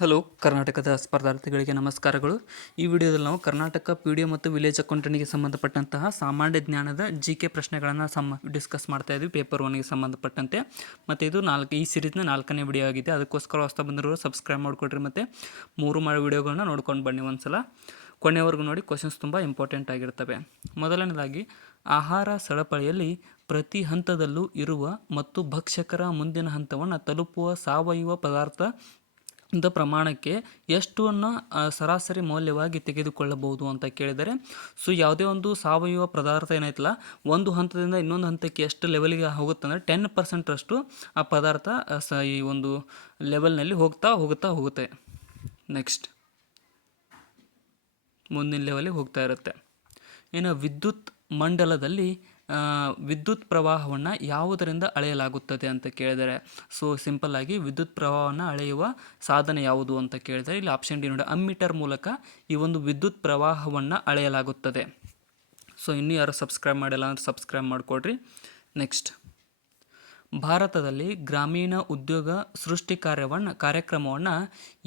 Hello ಕರ್ನಾಟಕದ ಸ್ಪರ್ಧಾರ್ಥಿಗಳಿಗೆ ನಮಸ್ಕಾರಗಳು. ಈ ವಿಡಿಯೋದಲ್ಲಿ ನಾವು ಕರ್ನಾಟಕ ಪಿ.ಡಿ.ಒ ಮತ್ತು ವಿಲೇಜ್ ಅಕೌಂಟೆಂಟ್ಗೆ ಸಂಬಂಧಪಟ್ಟಂತಹ ಸಾಮಾನ್ಯ ಜ್ಞಾನದ ಜಿ.ಕೆ ಪ್ರಶ್ನೆಗಳನ್ನು ಡಿಸ್ಕಸ್ ಮಾಡ್ತಾ ಇದ್ವಿ ಪೇಪರ್ 1ಗೆ ಸಂಬಂಧಪಟ್ಟಂತೆ. ಮತ್ತು ಇದು ಈ ಸೀರೀಸ್ನ 4ನೇ ವಿಡಿಯೋ ಆಗಿದೆ. ಅದಕ್ಕೋಸ್ಕರ ಹೊಸ ಬಂದಿರೋರು ಸಬ್ಸ್ಕ್ರೈಬ್ ಮಾಡಿಕೊಡ್ರಿ ಮತ್ತು 3 ವಿಡಿಯೋಗಳನ್ನ ನೋಡ್ಕೊಂಡು ಬನ್ನಿ ಒಂದ್ಸಲ ಕೊನೆವರೆಗೂ ನೋಡಿ. ಕ್ವಶನ್ಸ್ ತುಂಬ ಇಂಪಾರ್ಟೆಂಟ್ ಆಗಿರ್ತವೆ. ಮೊದಲನೇದಾಗಿ, ಆಹಾರ ಸರಪಳಿಯಲ್ಲಿ ಪ್ರತಿ ಹಂತದಲ್ಲೂ ಇರುವ ಮತ್ತು ಭಕ್ಷಕರ ಮುಂದಿನ ಹಂತವನ್ನು ತಲುಪುವ ಸಾವಯವ ಪದಾರ್ಥದ ಪ್ರಮಾಣಕ್ಕೆ ಎಷ್ಟನ್ನು ಸರಾಸರಿ ಮೌಲ್ಯವಾಗಿ ತೆಗೆದುಕೊಳ್ಳಬಹುದು ಅಂತ ಕೇಳಿದರೆ, ಸೊ ಯಾವುದೇ ಒಂದು ಸಾವಯವ ಪದಾರ್ಥ ಏನೈತಲ್ಲ, ಒಂದು ಹಂತದಿಂದ ಇನ್ನೊಂದು ಹಂತಕ್ಕೆ ಎಷ್ಟು ಲೆವೆಲ್ಗೆ ಹೋಗುತ್ತೆ ಅಂದರೆ 10% ಆ ಪದಾರ್ಥ ಈ ಒಂದು ಲೆವೆಲ್ನಲ್ಲಿ ಹೋಗುತ್ತೆ. ನೆಕ್ಸ್ಟ್ ಮುಂದಿನ ಲೆವೆಲಿಗೆ ಹೋಗ್ತಾ ಇರುತ್ತೆ. ಇನ್ನು ವಿದ್ಯುತ್ ಮಂಡಲದಲ್ಲಿ ವಿದ್ಯುತ್ ಪ್ರವಾಹವನ್ನು ಯಾವುದರಿಂದ ಅಳೆಯಲಾಗುತ್ತದೆ ಅಂತ ಕೇಳಿದರೆ, ಸೊ ಸಿಂಪಲ್ ಆಗಿ ವಿದ್ಯುತ್ ಪ್ರವಾಹವನ್ನು ಅಳೆಯುವ ಸಾಧನ ಯಾವುದು ಅಂತ ಕೇಳಿದರೆ ಇಲ್ಲಿ ಆಪ್ಷನ್ ಡಿ ನೋಡಿ, ಅಮ್ಮೀಟರ್ ಮೂಲಕ ಈ ಒಂದು ವಿದ್ಯುತ್ ಪ್ರವಾಹವನ್ನು ಅಳೆಯಲಾಗುತ್ತದೆ. ಸೊ ಇನ್ನೂ ಯಾರು ಸಬ್ಸ್ಕ್ರೈಬ್ ಮಾಡಿಲ್ಲ ಅಂದರೆ ಸಬ್ಸ್ಕ್ರೈಬ್ ಮಾಡಿಕೊಡ್ರಿ. ನೆಕ್ಸ್ಟ್, ಭಾರತದಲ್ಲಿ ಗ್ರಾಮೀಣ ಉದ್ಯೋಗ ಸೃಷ್ಟಿ ಕಾರ್ಯಕ್ರಮವನ್ನು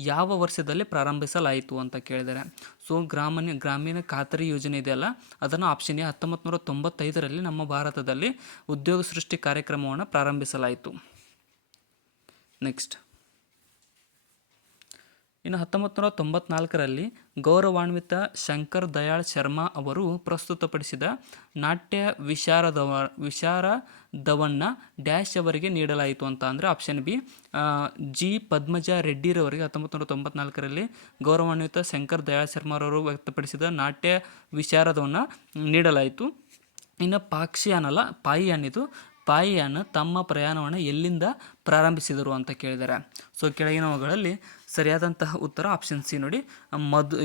ಯಾವ ವರ್ಷದಲ್ಲಿ ಪ್ರಾರಂಭಿಸಲಾಯಿತು ಅಂತ ಕೇಳಿದರೆ, ಸೊ ಗ್ರಾಮೀಣ ಖಾತರಿ ಯೋಜನೆ ಇದೆಯಲ್ಲ, ಅದನ್ನು ಆಪ್ಷನ್ ಎ 1995ರಲ್ಲಿ ನಮ್ಮ ಭಾರತದಲ್ಲಿ ಉದ್ಯೋಗ ಸೃಷ್ಟಿ ಕಾರ್ಯಕ್ರಮವನ್ನು ಪ್ರಾರಂಭಿಸಲಾಯಿತು. ನೆಕ್ಸ್ಟ್, ಇನ್ನು 1994ರಲ್ಲಿ ಗೌರವಾನ್ವಿತ ಶಂಕರ್ ದಯಾಳ್ ಶರ್ಮಾ ಅವರು ಪ್ರಸ್ತುತಪಡಿಸಿದ ನಾಟ್ಯ ವಿಶಾರದವನ್ನು ಡ್ಯಾಶ್ ಅವರಿಗೆ ನೀಡಲಾಯಿತು ಅಂತ ಅಂದರೆ ಆಪ್ಷನ್ ಬಿ ಜಿ ಪದ್ಮಜ ರೆಡ್ಡಿರವರಿಗೆ 1994ರಲ್ಲಿ ಗೌರವಾನ್ವಿತ ಶಂಕರ್ ದಯಾಳ್ ಶರ್ಮಾರವರು ವ್ಯಕ್ತಪಡಿಸಿದ ನಾಟ್ಯ ವಿಶಾರದವನ್ನು ನೀಡಲಾಯಿತು. ಇನ್ನು ಪಾಯಿಯಾನ್ ತಮ್ಮ ಪ್ರಯಾಣವನ್ನು ಎಲ್ಲಿಂದ ಪ್ರಾರಂಭಿಸಿದರು ಅಂತ ಕೇಳಿದ್ದಾರೆ. ಸೊ ಕೆಳಗಿನವುಗಳಲ್ಲಿ ಸರಿಯಾದಂತಹ ಉತ್ತರ ಆಪ್ಷನ್ ಸಿ ನೋಡಿ,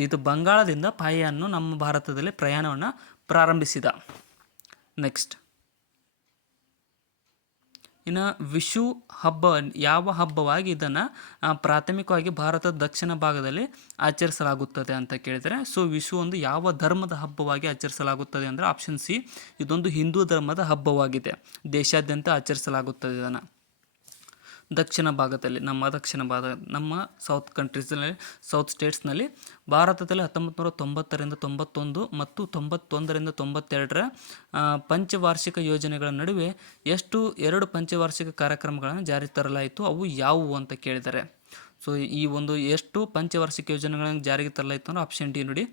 ಇದು ಬಂಗಾಳದಿಂದ ಪಾಯಿಯಾನ್ ನಮ್ಮ ಭಾರತದಲ್ಲಿ ಪ್ರಯಾಣವನ್ನು ಪ್ರಾರಂಭಿಸಿದ. ನೆಕ್ಸ್ಟ್, ಇನ್ನು ವಿಷು ಹಬ್ಬ ಯಾವ ಹಬ್ಬವಾಗಿ ಇದನ್ನು ಪ್ರಾಥಮಿಕವಾಗಿ ಭಾರತದ ದಕ್ಷಿಣ ಭಾಗದಲ್ಲಿ ಆಚರಿಸಲಾಗುತ್ತದೆ ಅಂತ ಕೇಳಿದರೆ, ಸೊ ವಿಷು ಒಂದು ಯಾವ ಧರ್ಮದ ಹಬ್ಬವಾಗಿ ಆಚರಿಸಲಾಗುತ್ತದೆ ಅಂದರೆ ಆಪ್ಷನ್ ಸಿ, ಇದೊಂದು ಹಿಂದೂ ಧರ್ಮದ ಹಬ್ಬವಾಗಿದೆ. ದೇಶಾದ್ಯಂತ ಆಚರಿಸಲಾಗುತ್ತದೆ ಇದನ್ನು. ದಕ್ಷಿಣ ಭಾಗದಲ್ಲಿ ನಮ್ಮ ಸೌತ್ ಕಂಟ್ರೀಸ್ನಲ್ಲಿ, ಸೌತ್ ಸ್ಟೇಟ್ಸ್ನಲ್ಲಿ ಭಾರತದಲ್ಲಿ 1990ರಿಂದ 91 ಮತ್ತು 91ರಿಂದ 92ರ ಪಂಚವಾರ್ಷಿಕ ಯೋಜನೆಗಳ ನಡುವೆ ಎಷ್ಟು 2 ಪಂಚವಾರ್ಷಿಕ ಕಾರ್ಯಕ್ರಮಗಳನ್ನು ಜಾರಿ ತರಲಾಯಿತು, ಅವು ಯಾವುವು ಅಂತ ಕೇಳಿದ್ದಾರೆ. ಸೊ ಈ ಒಂದು ಎಷ್ಟು ಪಂಚವಾರ್ಷಿಕ ಯೋಜನೆಗಳನ್ನು ಜಾರಿಗೆ ತರಲಾಯಿತು ಅಂದರೆ ಆಪ್ಷನ್ ಡಿ ನೋಡಿ,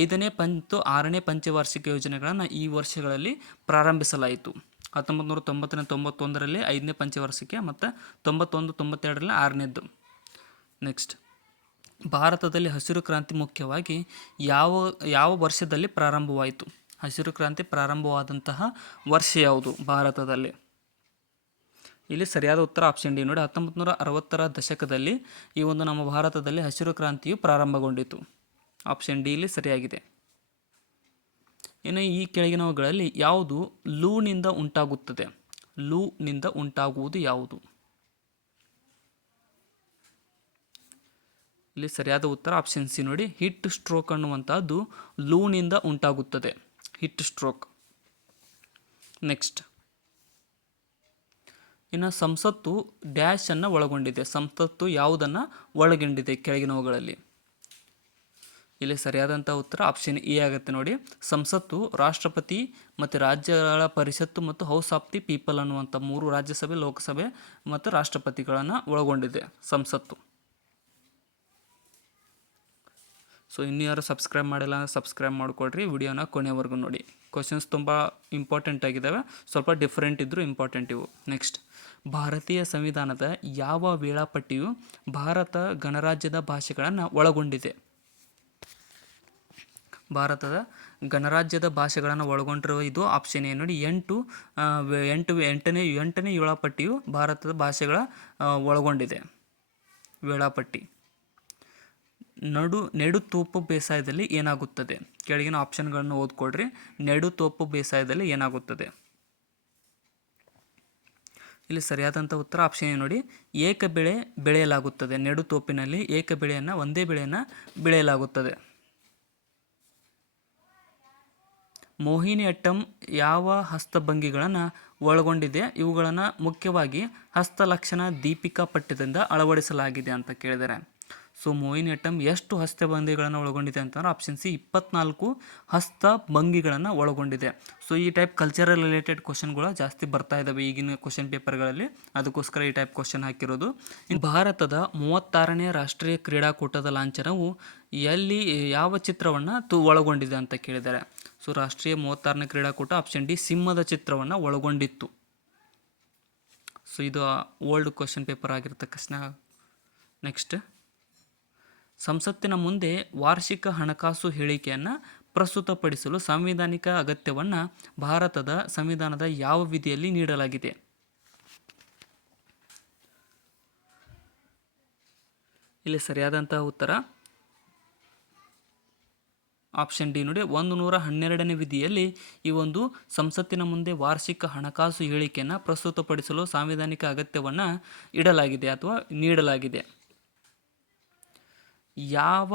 5ನೇ ಮತ್ತು 6ನೇ ಪಂಚವಾರ್ಷಿಕ ಯೋಜನೆಗಳನ್ನು ಈ ವರ್ಷಗಳಲ್ಲಿ ಪ್ರಾರಂಭಿಸಲಾಯಿತು. 1990ರಿಂದ 91ರಲ್ಲಿ 5ನೇ ಪಂಚವಾರ್ಷಿಕ ಮತ್ತು 91-92ರಲ್ಲಿ 6ನೇದ್ದು. ನೆಕ್ಸ್ಟ್, ಭಾರತದಲ್ಲಿ ಹಸಿರು ಕ್ರಾಂತಿ ಮುಖ್ಯವಾಗಿ ಯಾವ ವರ್ಷದಲ್ಲಿ ಪ್ರಾರಂಭವಾಯಿತು? ಹಸಿರು ಕ್ರಾಂತಿ ಪ್ರಾರಂಭವಾದಂತಹ ವರ್ಷ ಯಾವುದು ಭಾರತದಲ್ಲಿ? ಇಲ್ಲಿ ಸರಿಯಾದ ಉತ್ತರ ಆಪ್ಷನ್ ಡಿ ನೋಡಿ, 1960ರ ದಶಕದಲ್ಲಿ ಈ ಒಂದು ನಮ್ಮ ಭಾರತದಲ್ಲಿ ಹಸಿರು ಕ್ರಾಂತಿಯು ಪ್ರಾರಂಭಗೊಂಡಿತು. ಆಪ್ಷನ್ ಡಿ ಇಲ್ಲಿ ಸರಿಯಾಗಿದೆ. ಇನ್ನು ಈ ಕೆಳಗಿನವುಗಳಲ್ಲಿ ಯಾವುದು ಲೂನಿಂದ ಉಂಟಾಗುತ್ತದೆ? ಲೂನಿಂದ ಉಂಟಾಗುವುದು ಯಾವುದು? ಇಲ್ಲಿ ಸರಿಯಾದ ಉತ್ತರ ಆಪ್ಷನ್ ಸಿ ನೋಡಿ, ಹಿಟ್ ಸ್ಟ್ರೋಕ್ ಅನ್ನುವಂಥದ್ದು ಲೂನಿಂದ ಉಂಟಾಗುತ್ತದೆ. Hit stroke. ನೆಕ್ಸ್ಟ್, ಇನ್ನು ಸಂಸತ್ತು ಡ್ಯಾಶ್ ಅನ್ನು ಒಳಗೊಂಡಿದೆ. ಸಂಸತ್ತು ಯಾವುದನ್ನು ಒಳಗೊಂಡಿದೆ ಕೆಳಗಿನವುಗಳಲ್ಲಿ? ಇಲ್ಲಿ ಸರಿಯಾದಂಥ ಉತ್ತರ ಆಪ್ಷನ್ ಎ ಆಗುತ್ತೆ ನೋಡಿ, ಸಂಸತ್ತು ರಾಷ್ಟ್ರಪತಿ ಮತ್ತು ರಾಜ್ಯಗಳ ಪರಿಷತ್ತು ಮತ್ತು ಹೌಸ್ ಆಫ್ ದಿ ಪೀಪಲ್ ಅನ್ನುವಂಥ 3 ರಾಜ್ಯಸಭೆ, ಲೋಕಸಭೆ ಮತ್ತು ರಾಷ್ಟ್ರಪತಿಗಳನ್ನು ಒಳಗೊಂಡಿದೆ ಸಂಸತ್ತು. ಸೊ ಇನ್ನೂ ಯಾರು ಸಬ್ಸ್ಕ್ರೈಬ್ ಮಾಡಿಲ್ಲ ಅಂದರೆ ಸಬ್ಸ್ಕ್ರೈಬ್ ಮಾಡಿಕೊಡ್ರಿ. ವಿಡಿಯೋನ ಕೊನೆವರೆಗೂ ನೋಡಿ. ಕ್ವಶನ್ಸ್ ತುಂಬ ಇಂಪಾರ್ಟೆಂಟ್ ಆಗಿದ್ದಾವೆ, ಸ್ವಲ್ಪ ಡಿಫ್ರೆಂಟ್ ಇದ್ದರೂ ಇಂಪಾರ್ಟೆಂಟ್ ಇವು. ನೆಕ್ಸ್ಟ್, ಭಾರತೀಯ ಸಂವಿಧಾನದ ಯಾವ ವೇಳಾಪಟ್ಟಿಯು ಭಾರತ ಗಣರಾಜ್ಯದ ಭಾಷೆಗಳನ್ನು ಒಳಗೊಂಡಿದೆ? ಭಾರತದ ಗಣರಾಜ್ಯದ ಭಾಷೆಗಳನ್ನು ಒಳಗೊಂಡಿರುವ ಇದು ಆಪ್ಷನ್ ಎ ನೋಡಿ, 8ನೇ ವೇಳಾಪಟ್ಟಿಯು ಭಾರತದ ಭಾಷೆಗಳ ಒಳಗೊಂಡಿದೆ. ವೇಳಾಪಟ್ಟಿ. ನೆಡುತೋಪು ಬೇಸಾಯದಲ್ಲಿ ಏನಾಗುತ್ತದೆ? ಕೆಳಗಿನ ಆಪ್ಷನ್ಗಳನ್ನು ಓದ್ಕೊಡ್ರಿ. ನೆಡುತೋಪು ಬೇಸಾಯದಲ್ಲಿ ಏನಾಗುತ್ತದೆ? ಇಲ್ಲಿ ಸರಿಯಾದಂಥ ಉತ್ತರ ಆಪ್ಷನ್ ಎ ನೋಡಿ, ಏಕ ಬೆಳೆ ಬೆಳೆಯಲಾಗುತ್ತದೆ. ನೆಡುತೋಪಿನಲ್ಲಿ ಏಕ ಬೆಳೆಯನ್ನು, ಒಂದೇ ಬೆಳೆಯನ್ನು ಬೆಳೆಯಲಾಗುತ್ತದೆ. ಮೋಹಿನಿಯಟ್ಟಂ ಯಾವ ಹಸ್ತಭಂಗಿಗಳನ್ನು ಒಳಗೊಂಡಿದೆ? ಇವುಗಳನ್ನು ಮುಖ್ಯವಾಗಿ ಹಸ್ತಲಕ್ಷಣ ದೀಪಿಕಾ ಪಠ್ಯದಿಂದ ಅಳವಡಿಸಲಾಗಿದೆ ಅಂತ ಕೇಳಿದ್ದಾರೆ. ಸೊ ಮೋಹಿನಿಯಟ್ಟಂ ಎಷ್ಟು ಹಸ್ತಭಂಗಿಗಳನ್ನು ಒಳಗೊಂಡಿದೆ ಅಂತಂದ್ರೆ ಆಪ್ಷನ್ ಸಿ 24 ಹಸ್ತಭಂಗಿಗಳನ್ನು ಒಳಗೊಂಡಿದೆ. ಸೊ ಈ ಟೈಪ್ ಕಲ್ಚರಲ್ ರಿಲೇಟೆಡ್ ಕ್ವಶನ್ಗಳು ಜಾಸ್ತಿ ಬರ್ತಾ ಇದ್ದಾವೆ ಈಗಿನ ಕ್ವಶನ್ ಪೇಪರ್ಗಳಲ್ಲಿ, ಅದಕ್ಕೋಸ್ಕರ ಈ ಟೈಪ್ ಕ್ವಶನ್ ಹಾಕಿರೋದು. ಭಾರತದ 36ನೇ ರಾಷ್ಟ್ರೀಯ ಕ್ರೀಡಾಕೂಟದ ಲಾಂಛನವು ಎಲ್ಲಿ ಯಾವ ಚಿತ್ರವನ್ನು ಒಳಗೊಂಡಿದೆ ಅಂತ ಕೇಳಿದ್ದಾರೆ. ಸೊ ರಾಷ್ಟ್ರೀಯ 36ನೇ ಕ್ರೀಡಾಕೂಟ ಆಪ್ಷನ್ ಡಿ ಸಿಂಹದ ಚಿತ್ರವನ್ನು ಒಳಗೊಂಡಿತ್ತು. ಸೊ ಇದು ಓಲ್ಡ್ ಕ್ವಶನ್ ಪೇಪರ್ ಆಗಿರ್ತಕ್ಕಂಥ. ನೆಕ್ಸ್ಟ್, ಸಂಸತ್ತಿನ ಮುಂದೆ ವಾರ್ಷಿಕ ಹಣಕಾಸು ಹೇಳಿಕೆಯನ್ನು ಪ್ರಸ್ತುತಪಡಿಸಲು ಸಾಂವಿಧಾನಿಕ ಅಗತ್ಯವನ್ನು ಭಾರತದ ಸಂವಿಧಾನದ ಯಾವ ವಿಧಿಯಲ್ಲಿ ನೀಡಲಾಗಿದೆ? ಇಲ್ಲಿ ಸರಿಯಾದಂತಹ ಉತ್ತರ ಆಪ್ಷನ್ ಡಿ ನೋಡಿ, 112ನೇ ವಿಧಿಯಲ್ಲಿ ಈ ಒಂದು ಸಂಸತ್ತಿನ ಮುಂದೆ ವಾರ್ಷಿಕ ಹಣಕಾಸು ಹೇಳಿಕೆಯನ್ನು ಪ್ರಸ್ತುತಪಡಿಸಲು ಸಾಂವಿಧಾನಿಕ ಅಗತ್ಯವನ್ನು ಇಡಲಾಗಿದೆ ಅಥವಾ ನೀಡಲಾಗಿದೆ. ಯಾವ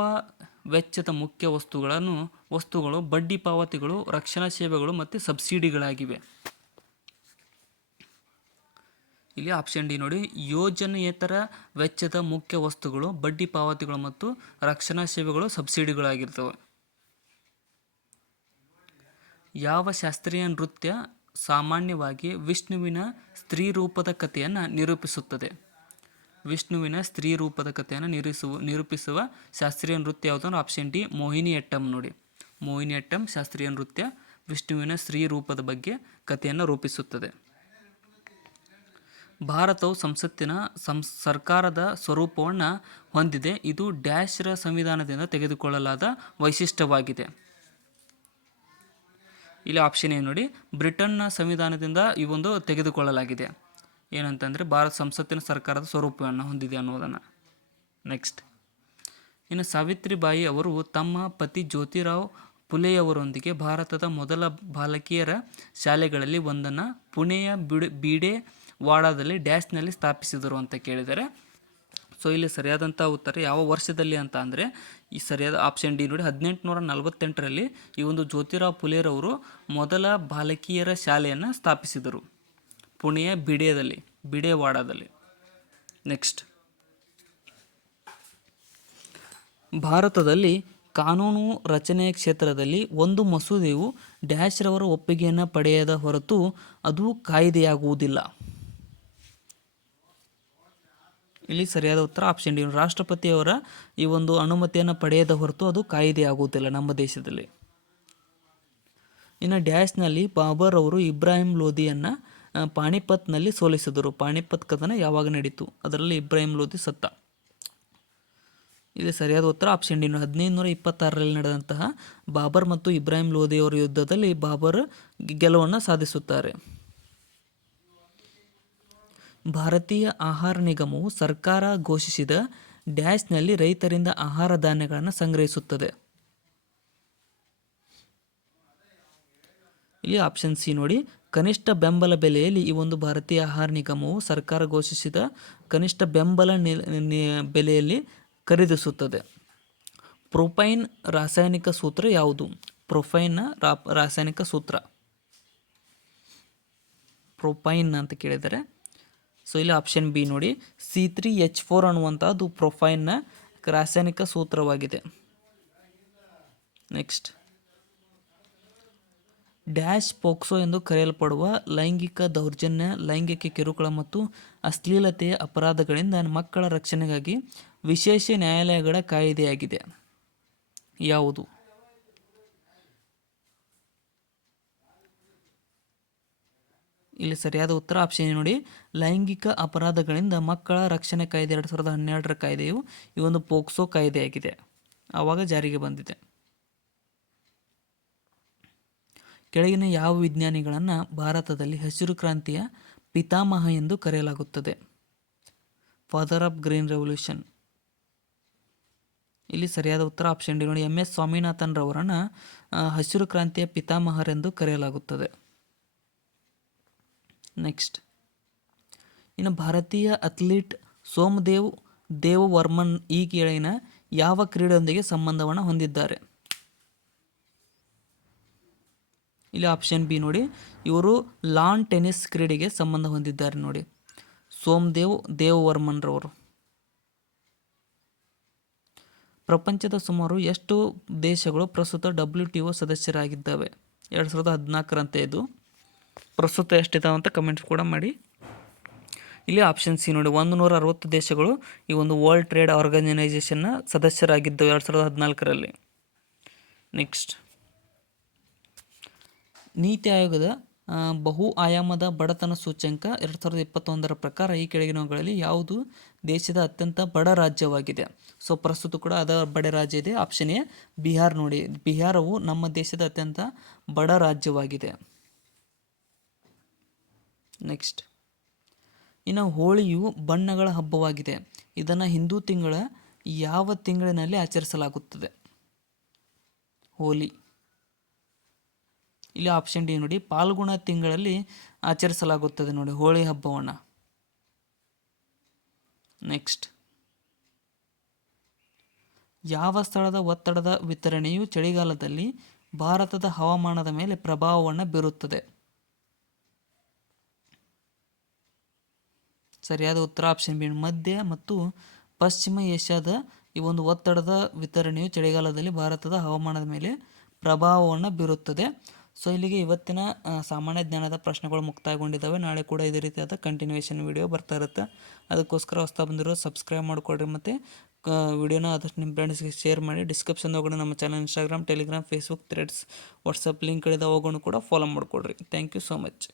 ವೆಚ್ಚದ ಮುಖ್ಯ ವಸ್ತುಗಳು ಬಡ್ಡಿ ಪಾವತಿಗಳು, ರಕ್ಷಣಾ ಸೇವೆಗಳು ಮತ್ತು ಸಬ್ಸಿಡಿಗಳಾಗಿವೆ? ಇಲ್ಲಿ ಆಪ್ಷನ್ ಡಿ ನೋಡಿ, ಯೋಜನೆಯೇತರ ವೆಚ್ಚದ ಮುಖ್ಯ ವಸ್ತುಗಳು ಬಡ್ಡಿ ಪಾವತಿಗಳು ಮತ್ತು ರಕ್ಷಣಾ ಸೇವೆಗಳು ಸಬ್ಸಿಡಿಗಳಾಗಿರ್ತವೆ. ಯಾವ ಶಾಸ್ತ್ರೀಯ ನೃತ್ಯ ಸಾಮಾನ್ಯವಾಗಿ ವಿಷ್ಣುವಿನ ಸ್ತ್ರೀ ರೂಪದ ಕಥೆಯನ್ನು ನಿರೂಪಿಸುತ್ತದೆ? ವಿಷ್ಣುವಿನ ಸ್ತ್ರೀ ರೂಪದ ಕಥೆಯನ್ನು ನಿರೂಪಿಸುವ ಶಾಸ್ತ್ರೀಯ ನೃತ್ಯ ಯಾವುದು? ಆಪ್ಷನ್ ಡಿ ಮೋಹಿನಿಯಟ್ಟಂ ನೋಡಿ. ಮೋಹಿನಿಯಟ್ಟಂ ಶಾಸ್ತ್ರೀಯ ನೃತ್ಯ ವಿಷ್ಣುವಿನ ಸ್ತ್ರೀ ರೂಪದ ಬಗ್ಗೆ ಕಥೆಯನ್ನು ರೂಪಿಸುತ್ತದೆ. ಭಾರತವು ಸಂಸತ್ತಿನ ಸರ್ಕಾರದ ಸ್ವರೂಪವನ್ನು ಹೊಂದಿದೆ. ಇದು ಡ್ಯಾಶ್ರ ಸಂವಿಧಾನದಿಂದ ತೆಗೆದುಕೊಳ್ಳಲಾದ ವೈಶಿಷ್ಟ್ಯವಾಗಿದೆ. ಇಲ್ಲಿ ಆಪ್ಷನ್ ಏನು ನೋಡಿ, ಬ್ರಿಟನ್ನ ಸಂವಿಧಾನದಿಂದ ಈ ಒಂದು ತೆಗೆದುಕೊಳ್ಳಲಾಗಿದೆ. ಏನಂತಂದರೆ ಭಾರತ ಸಂಸತ್ತಿನ ಸರ್ಕಾರದ ಸ್ವರೂಪವನ್ನು ಹೊಂದಿದೆ ಅನ್ನೋದನ್ನು. ನೆಕ್ಸ್ಟ್, ಇನ್ನು ಸಾವಿತ್ರಿಬಾಯಿ ಅವರು ತಮ್ಮ ಪತಿ ಜ್ಯೋತಿರಾವ್ ಫುಲೆಯವರೊಂದಿಗೆ ಭಾರತದ ಮೊದಲ ಬಾಲಕಿಯರ ಶಾಲೆಗಳಲ್ಲಿ ಒಂದನ್ನು ಪುಣೆಯ ಬೀಡೆ ವಾಡಾದಲ್ಲಿ ಡ್ಯಾಶ್ನಲ್ಲಿ ಸ್ಥಾಪಿಸಿದರು ಅಂತ ಕೇಳಿದರೆ. ಸೊ ಇಲ್ಲಿ ಸರಿಯಾದಂಥ ಉತ್ತರ ಯಾವ ವರ್ಷದಲ್ಲಿ ಅಂತ ಅಂದರೆ ಈ ಸರಿಯಾದ ಆಪ್ಷನ್ ಡಿ ನೋಡಿ, 1848ರಲ್ಲಿ ಈ ಒಂದು ಜ್ಯೋತಿರಾವ್ ಫುಲೆರವರು ಮೊದಲ ಬಾಲಕಿಯರ ಶಾಲೆಯನ್ನು ಸ್ಥಾಪಿಸಿದರು ಪುಣೆಯ ಬಿಡೆವಾಡಾದಲ್ಲಿ. ನೆಕ್ಸ್ಟ್, ಭಾರತದಲ್ಲಿ ಕಾನೂನು ರಚನೆಯ ಕ್ಷೇತ್ರದಲ್ಲಿ ಒಂದು ಮಸೂದೆಯು ಡ್ಯಾಶ್ರವರ ಒಪ್ಪಿಗೆಯನ್ನು ಪಡೆಯದ ಹೊರತು ಅದು ಕಾಯ್ದೆಯಾಗುವುದಿಲ್ಲ. ಇಲ್ಲಿ ಸರಿಯಾದ ಉತ್ತರ ಆಪ್ಷನ್ ಡಿ, ರಾಷ್ಟ್ರಪತಿಯವರ ಈ ಒಂದು ಅನುಮತಿಯನ್ನು ಪಡೆಯದ ಹೊರತು ಅದು ಕಾಯ್ದೆಯಾಗುವುದಿಲ್ಲ ನಮ್ಮ ದೇಶದಲ್ಲಿ. ಇನ್ನು ಡ್ಯಾಶ್ನಲ್ಲಿ ಬಾಬರ್ ಅವರು ಇಬ್ರಾಹಿಂ ಲೋಧಿಯನ್ನು ಪಾಣಿಪತ್ನಲ್ಲಿ ಸೋಲಿಸಿದರು. ಪಾಣಿಪತ್ ಕದನ ಯಾವಾಗ ನಡೀತು? ಅದರಲ್ಲಿ ಇಬ್ರಾಹಿಂ ಲೋಧಿ ಸತ್ತ. ಇಲ್ಲಿ ಸರಿಯಾದ ಉತ್ತರ ಆಪ್ಷನ್ ಡಿ, 1526ರಲ್ಲಿ ನಡೆದಂತಹ ಬಾಬರ್ ಮತ್ತು ಇಬ್ರಾಹಿಂ ಲೋಧಿಯವರ ಯುದ್ಧದಲ್ಲಿ ಬಾಬರ್ ಗೆಲುವನ್ನು ಸಾಧಿಸುತ್ತಾರೆ. ಭಾರತೀಯ ಆಹಾರ ನಿಗಮವು ಸರ್ಕಾರ ಘೋಷಿಸಿದ ಡ್ಯಾಶ್ನಲ್ಲಿ ರೈತರಿಂದ ಆಹಾರ ಧಾನ್ಯಗಳನ್ನು ಸಂಗ್ರಹಿಸುತ್ತದೆ. ಇಲ್ಲಿ ಆಪ್ಷನ್ ಸಿ ನೋಡಿ, ಕನಿಷ್ಠ ಬೆಂಬಲ ಬೆಲೆಯಲ್ಲಿ ಈ ಒಂದು ಭಾರತೀಯ ಆಹಾರ ನಿಗಮವು ಸರ್ಕಾರ ಘೋಷಿಸಿದ ಕನಿಷ್ಠ ಬೆಂಬಲ ಬೆಲೆಯಲ್ಲಿ ಖರೀದಿಸುತ್ತದೆ. ಪ್ರೊಪೈನ್ ರಾಸಾಯನಿಕ ಸೂತ್ರ ಯಾವುದು? ಪ್ರೊಪೈನ್ನ ರಾಸಾಯನಿಕ ಸೂತ್ರ ಪ್ರೊಪೈನ್ ಅಂತ ಕೇಳಿದರೆ. ಸೊ ಇಲ್ಲಿ ಆಪ್ಷನ್ ಬಿ ನೋಡಿ, C3H4 ಅನ್ನುವಂಥದ್ದು ಪ್ರೊಪೈನ್ನ ರಾಸಾಯನಿಕ ಸೂತ್ರವಾಗಿದೆ. ನೆಕ್ಸ್ಟ್, ಡ್ಯಾಶ್ ಪೋಕ್ಸೋ ಎಂದು ಕರೆಯಲ್ಪಡುವ ಲೈಂಗಿಕ ದೌರ್ಜನ್ಯ, ಲೈಂಗಿಕ ಕಿರುಕುಳ ಮತ್ತು ಅಶ್ಲೀಲತೆಯ ಅಪರಾಧಗಳಿಂದ ಮಕ್ಕಳ ರಕ್ಷಣೆಗಾಗಿ ವಿಶೇಷ ನ್ಯಾಯಾಲಯಗಳ ಕಾಯ್ದೆಯಾಗಿದೆ. ಯಾವುದು? ಇಲ್ಲಿ ಸರಿಯಾದ ಉತ್ತರ ಆಪ್ಷನ್ ನೋಡಿ, ಲೈಂಗಿಕ ಅಪರಾಧಗಳಿಂದ ಮಕ್ಕಳ ರಕ್ಷಣೆ ಕಾಯ್ದೆ 2012ರ ಕಾಯ್ದೆಯು ಈ ಒಂದು ಪೋಕ್ಸೋ ಕಾಯ್ದೆಯಾಗಿದೆ. ಆವಾಗ ಜಾರಿಗೆ ಬಂದಿದೆ. ಕೆಳಗಿನ ಯಾವ ವಿಜ್ಞಾನಿಗಳನ್ನು ಭಾರತದಲ್ಲಿ ಹಸಿರು ಕ್ರಾಂತಿಯ ಪಿತಾಮಹ ಎಂದು ಕರೆಯಲಾಗುತ್ತದೆ? Father of green revolution. ಇಲ್ಲಿ ಸರಿಯಾದ ಉತ್ತರ ಆಪ್ಷನ್ ಡಿ ನೋಡಿ, MS ಸ್ವಾಮಿನಾಥನ್ ರವರನ್ನು ಹಸಿರು ಕ್ರಾಂತಿಯ ಪಿತಾಮಹರೆಂದು ಕರೆಯಲಾಗುತ್ತದೆ. ನೆಕ್ಸ್ಟ್, ಇನ್ನು ಭಾರತೀಯ ಅಥ್ಲೀಟ್ ಸೋಮದೇವ್ ದೇವವರ್ಮನ್ ಈ ಕೆಳಗಿನ ಯಾವ ಕ್ರೀಡೆಯೊಂದಿಗೆ ಸಂಬಂಧವನ್ನು ಹೊಂದಿದ್ದಾರೆ? ಇಲ್ಲಿ ಆಪ್ಷನ್ ಬಿ ನೋಡಿ, ಇವರು ಲಾನ್ ಟೆನ್ನಿಸ್ ಕ್ರೀಡೆಗೆ ಸಂಬಂಧ ಹೊಂದಿದ್ದಾರೆ ನೋಡಿ, ಸೋಮದೇವ್ ದೇವವರ್ಮನ್ ರವರು. ಪ್ರಪಂಚದ ಸುಮಾರು ಎಷ್ಟು ದೇಶಗಳು ಪ್ರಸ್ತುತ WTO ಸದಸ್ಯರಾಗಿದ್ದಾವೆ? 2014ರಂತೆ ಇದು. ಪ್ರಸ್ತುತ ಎಷ್ಟಿದಾವೆ ಅಂತ ಕಮೆಂಟ್ಸ್ ಕೂಡ ಮಾಡಿ. ಇಲ್ಲಿ ಆಪ್ಷನ್ ಸಿ ನೋಡಿ, 160 ದೇಶಗಳು ಈ ಒಂದು ವರ್ಲ್ಡ್ ಟ್ರೇಡ್ ಆರ್ಗನೈಸೇಷನ್ನ ಸದಸ್ಯರಾಗಿದ್ದವು 2014ರಲ್ಲಿ. ನೆಕ್ಸ್ಟ್, ನೀತಿ ಆಯೋಗದ ಬಹು ಆಯಾಮದ ಬಡತನ ಸೂಚ್ಯಂಕ 2021ರ ಪ್ರಕಾರ ಈ ಕೆಳಗಿನವುಗಳಲ್ಲಿ ಯಾವುದು ದೇಶದ ಅತ್ಯಂತ ಬಡ ರಾಜ್ಯವಾಗಿದೆ? ಸೊ ಪ್ರಸ್ತುತ ಕೂಡ ಅದ ಬಡ ರಾಜ್ಯ ಇದೆ. ಆಪ್ಷನ್ ಎ ಬಿಹಾರ್ ನೋಡಿ, ಬಿಹಾರವು ನಮ್ಮ ದೇಶದ ಅತ್ಯಂತ ಬಡ ರಾಜ್ಯವಾಗಿದೆ. ನೆಕ್ಸ್ಟ್, ಇನ್ನು ಹೋಳಿಯು ಬಣ್ಣಗಳ ಹಬ್ಬವಾಗಿದೆ. ಇದನ್ನು ಹಿಂದೂ ತಿಂಗಳ ಯಾವ ತಿಂಗಳಿನಲ್ಲಿ ಆಚರಿಸಲಾಗುತ್ತದೆ? ಹೋಲಿ. ಇಲ್ಲಿ ಆಪ್ಷನ್ ಡಿ ನೋಡಿ, ಪಾಲ್ಗುಣ ತಿಂಗಳಲ್ಲಿ ಆಚರಿಸಲಾಗುತ್ತದೆ ನೋಡಿ ಹೋಳಿ ಹಬ್ಬವನ್ನು. ನೆಕ್ಸ್ಟ್, ಯಾವ ಸ್ಥಳದ ಒತ್ತಡದ ವಿತರಣೆಯು ಚಳಿಗಾಲದಲ್ಲಿ ಭಾರತದ ಹವಾಮಾನದ ಮೇಲೆ ಪ್ರಭಾವವನ್ನು ಬೀರುತ್ತದೆ? ಸರಿಯಾದ ಉತ್ತರ ಆಪ್ಷನ್ ಬಿ, ಮಧ್ಯ ಮತ್ತು ಪಶ್ಚಿಮ ಏಷ್ಯಾದ ಈ ಒಂದು ಒತ್ತಡದ ವಿತರಣೆಯು ಚಳಿಗಾಲದಲ್ಲಿ ಭಾರತದ ಹವಾಮಾನದ ಮೇಲೆ ಪ್ರಭಾವವನ್ನು ಬೀರುತ್ತದೆ. ಸೊ ಇಲ್ಲಿಗೆ ಇವತ್ತಿನ ಸಾಮಾನ್ಯ ಜ್ಞಾನದ ಪ್ರಶ್ನೆಗಳು ಮುಕ್ತಾಯಗೊಂಡಿದ್ದಾವೆ. ನಾಳೆ ಕೂಡ ಇದೇ ರೀತಿಯಾದ ಕಂಟಿನ್ಯೂಯೇಷನ್ ವಿಡಿಯೋ ಬರ್ತಾ ಇರುತ್ತೆ. ಅದಕ್ಕೋಸ್ಕರ ಹೊಸ್ತಾ ಬಂದಿರೋ ಸಬ್ಸ್ಕ್ರೈಬ್ ಮಾಡಿಕೊಡ್ರಿ ಮತ್ತು ವಿಡಿಯೋನ ಆದಷ್ಟು ನಿಮ್ಮ ಫ್ರೆಂಡ್ಸ್ಗೆ ಶೇರ್ ಮಾಡಿ. ಡಿಸ್ಕ್ರಿಪ್ಷನ್ ಹೋಗೋಣ ನಮ್ಮ channel Instagram, Telegram, Facebook, Threads, WhatsApp link ಇಳಿದ ಹೋಗೋಣ ಕೂಡ ಫಾಲೋ ಮಾಡಿಕೊಡ್ರಿ. Thank you so much.